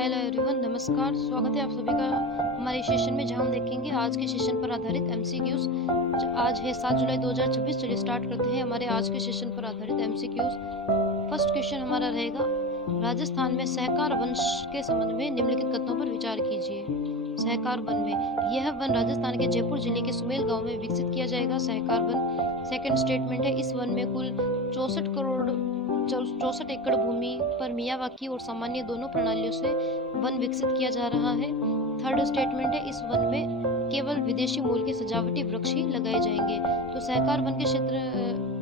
Hello everyone, नमस्कार। स्वागत है आप सभी का हमारे सेशन में, जहां हम देखेंगे आज के सेशन पर आधारित एमसीक्यूज। आज है 7 जुलाई 2026। चलिए स्टार्ट करते हैं हमारे आज के सेशन पर आधारित एमसीक्यूज। फर्स्ट क्वेश्चन हमारा रहेगा, राजस्थान में सहकार वन के संबंध में निम्नलिखित कथनों पर विचार कीजिए। सहकार वन में यह वन राजस्थान के जयपुर जिले के सुमेल गांव में विकसित किया जाएगा। सहकार वन सेकंड स्टेटमेंट है, इस वन में कुल 64 एकड़ भूमि पर मियावाकी और सामान्य दोनों प्रणालियों से वन विकसित किया जा रहा है। थर्ड स्टेटमेंट है, इस वन में केवल विदेशी मूल के सजावटी वृक्ष ही लगाए जाएंगे। तो सहकार वन के क्षेत्र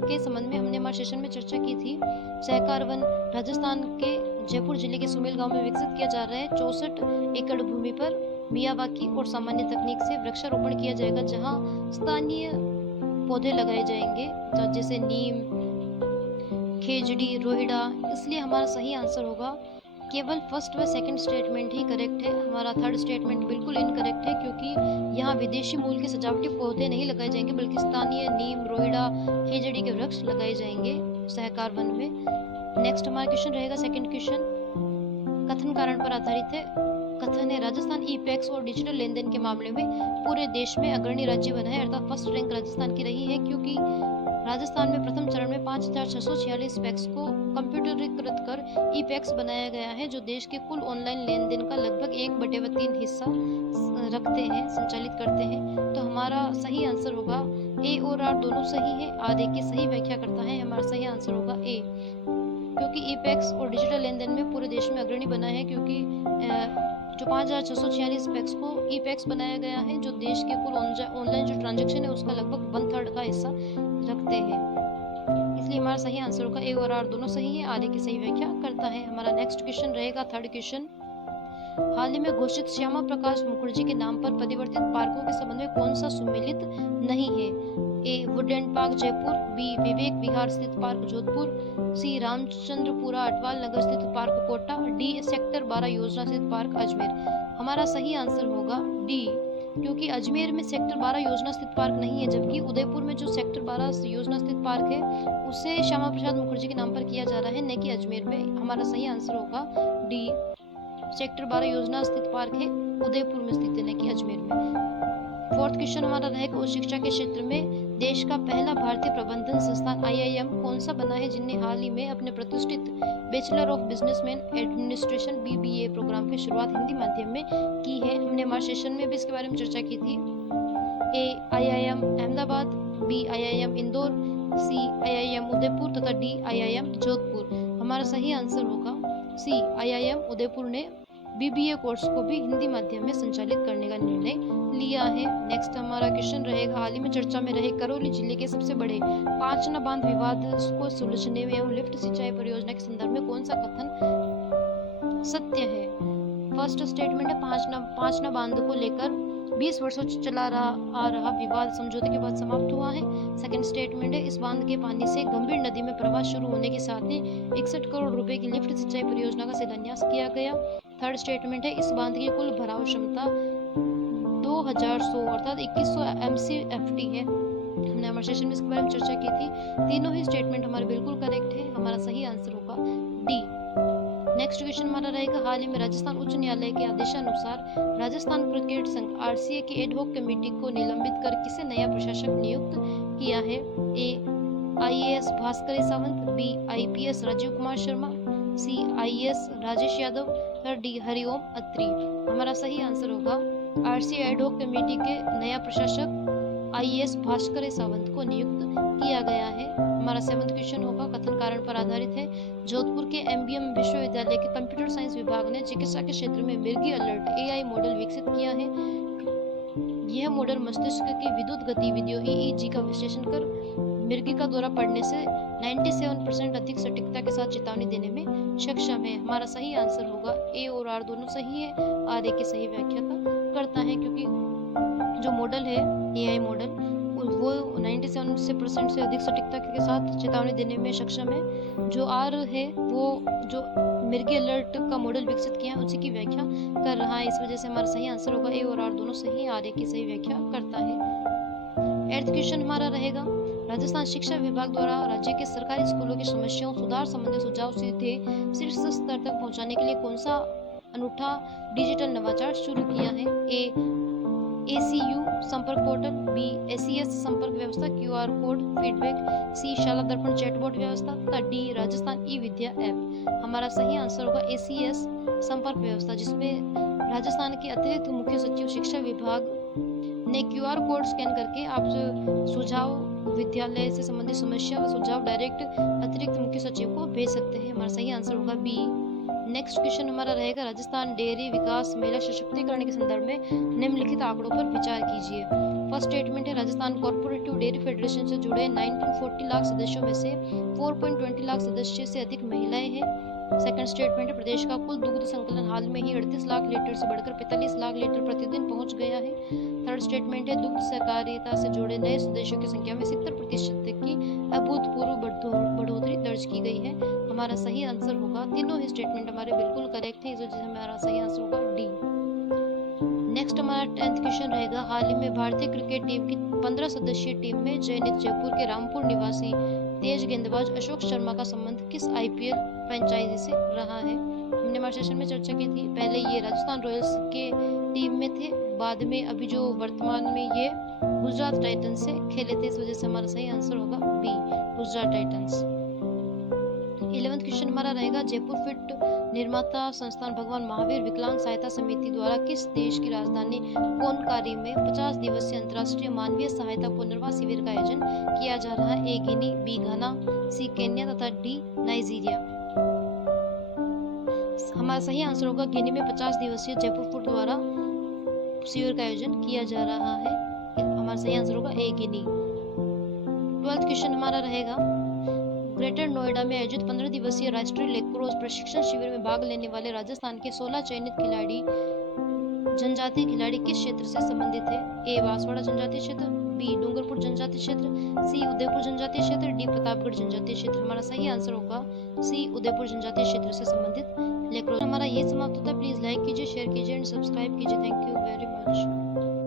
के संबंध में हमने हमारे सेशन में चर्चा की थी। सहकार वन राजस्थान के जयपुर जिले के सुमेल गांव में विकसित किया जा रहा है। 64 एकड़ भूमि पर मियावाकी और सामान्य तकनीक से वृक्षारोपण किया जाएगा, जहां स्थानीय पौधे लगाए जाएंगे जैसे नीम, खेजड़ी, रोहिड़ा। इसलिए हमारा सही आंसर होगा केवल फर्स्ट व सेकंड स्टेटमेंट ही करेक्ट है। हमारा थर्ड स्टेटमेंट बिल्कुल इनकरेक्ट है, क्योंकि यहाँ विदेशी मूल के सजावटी पौधे नहीं लगाए जाएंगे, बल्कि स्थानीय नीम, रोहिड़ा, खेजड़ी के वृक्ष लगाए जाएंगे सहकार वन में। नेक्स्ट हमारा क्वेश्चन रहेगा, सेकंड क्वेश्चन कथन कारण पर आधारित है। कथन है, राजस्थान ई पैक्स और डिजिटल लेन देन के मामले में पूरे देश में अग्रणी राज्य बना है, अर्थात फर्स्ट रैंक राजस्थान की रही है, क्योंकि राजस्थान में प्रथम चरण में 5646 पैक्स को कंप्यूटरीकृत कर ई पैक्स बनाया गया है, जो देश के कुल ऑनलाइन लेन देन का लगभग 1/3 हिस्सा रखते हैं, संचालित करते हैं। तो हमारा सही आंसर होगा ए और आर दोनों सही है। आर ए की सही व्याख्या करता है, हमारा सही आंसर होगा ए, क्योंकि ई पैक्स और डिजिटल लेन देन में पूरे देश में अग्रणी बना है, क्योंकि जो 5646 पैक्स को ई पैक्स बनाया गया है, जो देश के कुल ऑनलाइन जो ट्रांजेक्शन है उसका लगभग 1/3 का हिस्सा रखते हैं। इसलिए हमारा सही आंसर होगा ए और आर दोनों सही है। आर ए की सही व्याख्या करता है। हमारा नेक्स्ट क्वेश्चन रहेगा, थर्ड क्वेश्चन, हाल ही में घोषित श्यामा प्रकाश मुखर्जी के नाम पर परिवर्तित पार्कों के संबंध में कौन सा सुमेलित नहीं है? ए Woodland park Jaipur, B Vivek Vihar स्थित पार्क जोधपुर, सी रामचंद्रपुरा अटवाल नगर स्थित पार्क कोटा, डी सेक्टर 12 योजना स्थित पार्क अजमेर। हमारा सही आंसर होगा डी, क्योंकि अजमेर में सेक्टर 12 योजना स्थित पार्क नहीं है, जबकि उदयपुर में जो सेक्टर 12 योजना स्थित पार्क है उसे श्यामा प्रसाद मुखर्जी के नाम पर किया जा रहा है, न कि अजमेर में। हमारा सही आंसर होगा डी, सेक्टर 12 योजना स्थित पार्क है उदयपुर में स्थित है, न कि अजमेर में। फोर्थ क्वेश्चन हमारा रहेगा, उच्च शिक्षा के क्षेत्र में देश का पहला भारतीय प्रबंधन संस्थान आईआईएम कौन सा बना है, जिनने हाल ही में अपने प्रतिष्ठित bachelor of businessman administration BBA program की शुरुआत हिंदी माध्यम में की है। हमने हमारे सेशन में भी इसके बारे में चर्चा की थी। A IIM Ahmedabad, B IIM Indore, C IIM Udaipur तथा डी आईआईएम जोधपुर। हमारा सही आंसर होगा सी, आईआईएम उदयपुर ने बीबीए कोर्स को भी हिंदी माध्यम में संचालित करने का निर्णय लिया है। नेक्स्ट हमारा क्वेश्चन रहेगा, हाल ही में चर्चा में रहे करौली जिले के सबसे बड़े पांचना बांध विवाद को सुलझने में एवं लिफ्ट सिंचाई परियोजना के संदर्भ में कौन सा कथन सत्य है? फर्स्ट स्टेटमेंट है, पांचना बांध को लेकर 20 वर्षों से चला आ रहा विवाद समझौते के बाद समाप्त हुआ है। सेकंड स्टेटमेंट है, इस बांध के पानी से गंभीर नदी में प्रवाह शुरू होने के साथ ही 61 करोड़ रुपए की लिफ्ट सिंचाई परियोजना का शिलान्यास किया गया। थर्ड स्टेटमेंट है, इस बांध की कुल भराव क्षमता 2100 अर्थात 2100 MCFT है। हमने हमारे सेशन में इसके बारे में चर्चा की थी। तीनों ही स्टेटमेंट हमारे बिल्कुल करेक्ट है। हमारा सही आंसर होगा डी। नेक्स्ट क्वेश्चन हमारा रहेगा, हाल ही में राजस्थान उच्च न्यायालय के आदेशानुसार राजस्थान क्रिकेट संघ आरसीए की एडहॉक कमेटी को निलंबित कर किसे नया प्रशासक नियुक्त किया है? A IAS Bhaskar Sawant, B IPS Rajeev Kumar Sharma, C IAS Rajesh Yadav, D Hariom Atri. हमारा सही आंसर होगा आरसीए एडहॉक कमेटी के नया प्रशासक आईएएस भास्कर सावंत को नियुक्त किया गया है। हमारा 7वां क्वेश्चन होगा, कथन कारण पर आधारित है। जोधपुर के एमबीएम विश्वविद्यालय के कंप्यूटर साइंस विभाग ने चिकित्सा के क्षेत्र में मिर्गी अलर्ट एआई मॉडल विकसित किया है। यह मॉडल मस्तिष्क की विद्युत गतिविधियों ईईजी का विश्लेषण कर मिर्गी का दौरा पड़ने से 97% अधिक सटीकता के साथ चेतावनी देने में सक्षम है। हमारा सही आंसर होगा ए और आर दोनों सही है। आर ए की सही व्याख्या करता है, क्योंकि जो मॉडल है एआई मॉडल वो 97% से अधिक सटीकता के साथ चेतावनी देने में सक्षम है। जो आर है वो जो मिर्गी अलर्ट का मॉडल विकसित किया है उसी की व्याख्या कर रहा है। इस वजह से हमारा सही आंसर होगा ए और आर दोनों सही। आर ए की सही व्याख्या करता है। 8वां क्वेश्चन हमारा रहेगा, राजस्थान शिक्षा विभाग द्वारा राज्य के सरकारी स्कूलों की समस्याओं सुधार संबंधी सुझाव सीधे शीर्ष स्तर तक पहुंचाने के लिए कौन सा अनूठा डिजिटल नवाचार शुरू किया है? ए ACU संपर्क पोर्टल, बी SES संपर्क व्यवस्था, QR कोड फीडबैक, सी शाला दर्पण चैटबॉट व्यवस्था तथा डी राजस्थान ई विद्या ऐप। हमारा सही आंसर होगा ACS संपर्क व्यवस्था, जिसमें राजस्थान के अतिरिक्त मुख्य सचिव शिक्षा विभाग ने QR कोड स्कैन करके आप सुझाव, विद्यालय से संबंधित समस्या व सुझाव डायरेक्ट अतिरिक्त मुख्य सचिव को भेज सकते हैं। हमारा सही आंसर होगा बी। नेक्स्ट क्वेश्चन हमारा रहेगा, राजस्थान डेयरी विकास महिला सशक्तिकरण के संदर्भ में निम्नलिखित आंकड़ों पर विचार कीजिए। फर्स्ट स्टेटमेंट है, राजस्थान कोऑपरेटिव डेयरी फेडरेशन से जुड़े 1940 लाख सदस्यों में से 4.20 लाख सदस्य से अधिक महिलाएं हैं। सेकंड स्टेटमेंट है, प्रदेश का कुल दुग्ध संकलन हाल में ही 38 लाख लीटर से बढ़कर 45 लाख लीटर प्रतिदिन पहुंच गया है। थर्ड स्टेटमेंट है, दुग्ध सहकारिता से जुड़े नए सदस्यों की संख्या में 70% की अभूतपूर्व बढ़ोतरी दर्ज की गई है। हमारा सही आंसर होगा, तीनों ही स्टेटमेंट हमारे बिल्कुल करेक्ट है, इस वजह से हमारा सही आंसर होगा डी। नेक्स्ट हमारा 10th क्वेश्चन रहेगा, हाल ही में भारतीय क्रिकेट टीम की 15 सदस्यीय टीम में चयनित जयपुर के रामपुर निवासी तेज गेंदबाज अशोक शर्मा का संबंध किस IPL फ्रेंचाइजी से रहा है? हमने हमारे सेशन में चर्चा की थी, पहले ये राजस्थान रॉयल्स के टीम में थे, बाद में अभी जो वर्तमान में ये गुजरात टाइटंस से खेले थे, इस वजह से हमारा सही आंसर होगा B, Gujarat Titans. 11th question हमारा रहेगा, जयपुर फिट निर्माता संस्थान भगवान महावीर विकलांग सहायता समिति द्वारा किस देश की राजधानी कोनकारी में 50 दिवसीय अंतर्राष्ट्रीय मानवीय सहायता पुनर्वास शिविर का आयोजन किया जा रहा है? ए गिनी, बी घाना, सी केन्या तथा डी नाइजीरिया। हमारा सही आंसर होगा गिनी में 50 दिवसीय जयपुर फुट द्वारा शिविर का आयोजन किया जा रहा है। हमारा सही आंसर होगा ए गिनी। 12th क्वेश्चन हमारा रहेगा, ग्रेटर नोएडा में आयोजित 15 दिवसीय राष्ट्रीय लेक्रोस प्रशिक्षण शिविर में भाग लेने वाले राजस्थान के 16 चयनित खिलाड़ी जनजातीय खिलाड़ी किस क्षेत्र से संबंधित है? ए बांसवाड़ा जनजातीय क्षेत्र, बी डूंगरपुर जनजातीय क्षेत्र, सी उदयपुर जनजातीय क्षेत्र, डी प्रतापगढ़ जनजातीय क्षेत्र। हमारा सही आंसर होगा सी उदयपुर जनजातीय क्षेत्र से संबंधित लेक्रोस। हमारा ये समाप्त होता है। प्लीज लाइक कीजिए, शेयर कीजिए एंड सब्सक्राइब कीजिए। Thank you very much.